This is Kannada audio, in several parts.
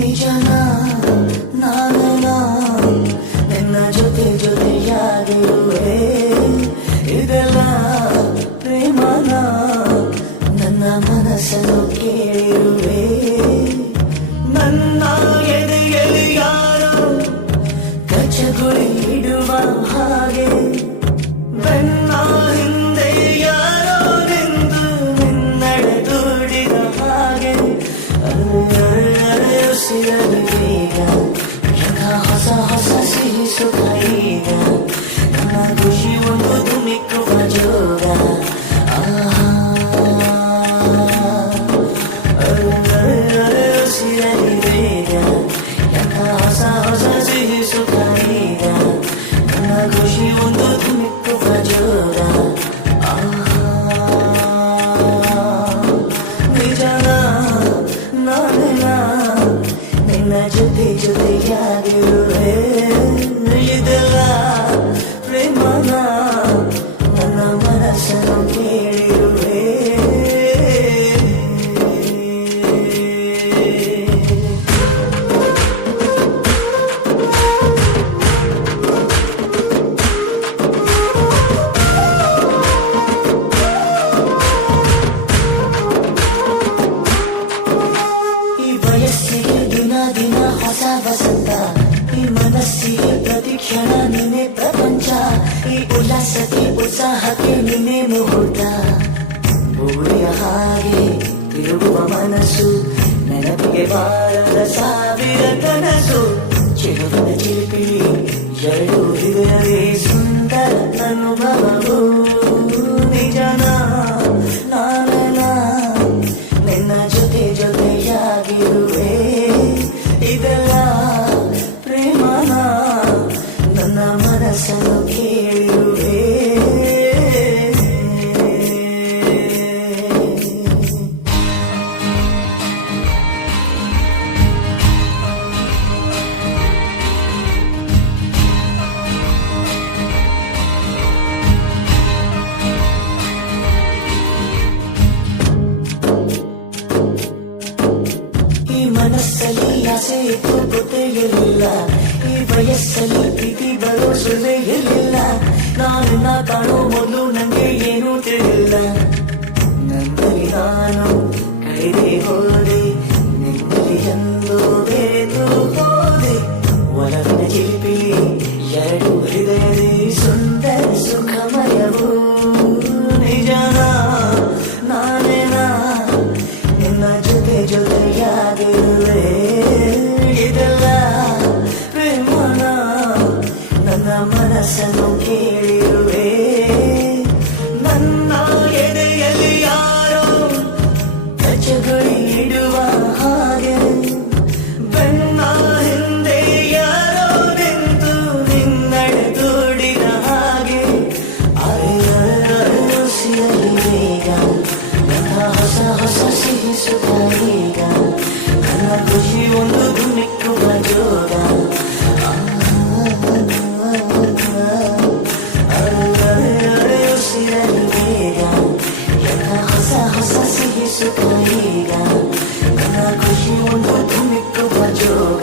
ನಿಜನ ನಾನನ ನಿನ್ನ ಜೊತೆ ಜೊತೆಯಾಗಿರುವೆ ಇದೆಲ್ಲ ಪ್ರೇಮನ ನನ್ನ ಮನಸ್ಸನ್ನು ಕೇಳಿರುವೆ ನನ್ನ ಎದೆಯಲ್ಲಿ ಯಾರೋ ಕಚ್ಚಗುಳಿ ಇಡುವ ಹಾಗೆ ಬೆನ್ನ ಹಿಂದೆ ಯಾರೋ ನಿಂದು ನಿನ್ನಡೆ ದುಡಿದ ಹಾಗೆ ಉಸಿರಲು ಬೇಗ ಯಕ ಹೊಸ ಹೊಸ ಸಿಹಿ ಸುಖ ಈಗ ನನ್ನ ಖುಷಿ ಒಂದು ಧುಮಿಕ್ಕುವ ಜೋಗ ಉಸಿರಲು ಬೇಗ ಯಕ ಹೊಸ ಹೊಸ ಸಿಹಿ ಸುಖ ಈಗ ನನ್ನ ಖುಷಿ ಒಂದು ಧುಮಿಕ್ಕುವ ಜೋಗ ನಿಜನ ನಾನೆಲ್ಲ ನಿನ್ನ ಜೊತೆ ಜೊತೆಯಾಗಿರುವೆ ಇದೆಲ್ಲ ಪ್ರೇಮನ ನನ್ನ ಮನಸ್ಸನ್ನು ಕೇಳಿರುವೆ ದಿನ ಹೊಸ ವಸಂತ ಈ ಮನಸ್ಸಿಗೆ ಪ್ರತಿ ಕ್ಷಣ ನೀನೆ ಪ್ರಪಂಚ ಈ ಉಲ್ಲಾಸಕ್ಕೆ ಉತ್ಸಾಹಕ್ಕೆ ನೀನೆ ಮುಹೂರ್ತ ಭೂಮಿಯ ಹಾಗೆ ತಿರುಗುವ ಮನಸ್ಸು ನೆನಪಿಗೆ ಬಾರದ ಸಾವಿರ ಕನಸು ಚಿರುವಿನ ಚಿಲಿಪಿಲಿ ಎರಡು ಹೃದಯವೇ ಸುಂದರ ಅನುಭವವು ನಿಜನ ನಾನನ ನಿನ್ನ ಜೊತೆ ಜೊತೆಯಾಗಿರುವೆ ಇದೆಲ್ಲ ಪ್ರೇಮನ ನನ್ನ ಮನಸ್ಸನ್ನು ಕೇಳಿರುವೆ ಮನಸ್ಸಲ್ಲಿ ಆಸೆ ಇತ್ತು ಗೊತ್ತೇ ಇರಲಿಲ್ಲ ಈ ವಯಸ್ಸಲ್ಲಿ ಪ್ರೀತಿ ಬರೋ ಸುಳ್ಳೆ ಇರಲಿಲ್ಲ ನಾನನ್ನ ಕಾಣೋ ಮೊದಲು ನಂಗೆ ಏನೂ ತಿಳಿಲ್ಲ ನನ್ನಲ್ಲಿ ನಾನು ಕಳೆದೇ ಹೋದೆ ನಿನ್ನಲ್ಲಿ ಎಂದು ಬೇದು ಹೋದೆ ಒಲವಿನ ಚಿಲಿಪಿ ಎರಡು ಹೃದಯದಿ ಸುಂದರ ಸುಖಮಯವು ನಿಜನ ನಾನೇನ ನಿನ್ನ ಜೊತೆ ಜೊತೆಯಾಗಿರುವೆ ಇದೆಲ್ಲ ಪ್ರೇಮನ ನನ್ನ ಮನಸ್ಸನ್ನು ಕೇಳಿರುವೆ ನನ್ನ ಎದೆಯಲ್ಲಿ ಯಾರೋ ಕಚ್ಚಗುಳಿ ಇಡುವ ಹಾಗೆ ಬೆನ್ನ ಹಿಂದೆ ಯಾರೋ ನಿಂತು ನಿನ್ನಡೆ ದುಡಿದ ಹಾಗೆ ಉಸಿರಲಿ ಬೇಗ ಹೊಸ ಹೊಸ ಸಿಹಿ ಸುಖ ಈಗ ನನ್ನ ಖುಷಿ ಒಂದು ಧುಮಿಕ್ಕುವ ಜೋಗ ಉಸಿರಲಿ ಬೇಗ ಯಕ ಹೊಸ ಹೊಸ ಸಿಹಿ ಸುಖ ಈಗ ನನ್ನ ಖುಷಿ ಒಂದು ಧುಮಿಕ್ಕುವ ಜೋಗ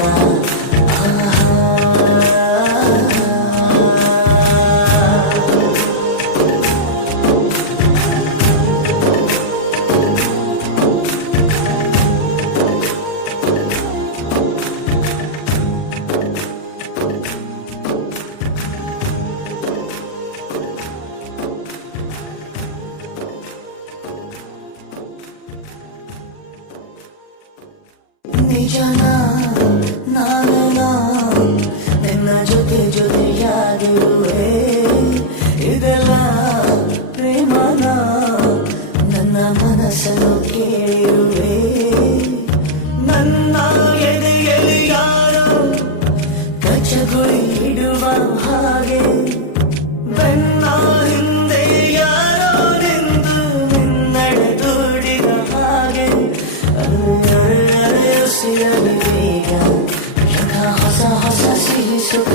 ನಿಜನ ನಾನನ ನಿನ್ನ ಜೊತೆ ಜೊತೆಯಾಗಿರುವೆ ಇದೆಲ್ಲ ಪ್ರೇಮನ ನನ್ನ ಮನಸ್ಸನ್ನು ಕೇಳಿರುವೆ ನನ್ನ ಎದೆಯಲ್ಲಿ ಯಾರೋ ಕಚ್ಚಗುಳಿ ಇಡುವ ಹಾಗೆ ಬೆನ್ನ ಹಿಂದೆ ಯಾರೋ ನಿಂದು ನಿನ್ನಡೆ ದುಡಿದ ಹಾಗೆ ಉಸಿರಲಿ ಬೇಗ ಯಕ ಹೊಸ ಹೊಸ ಸಿಹಿ ಸುಖ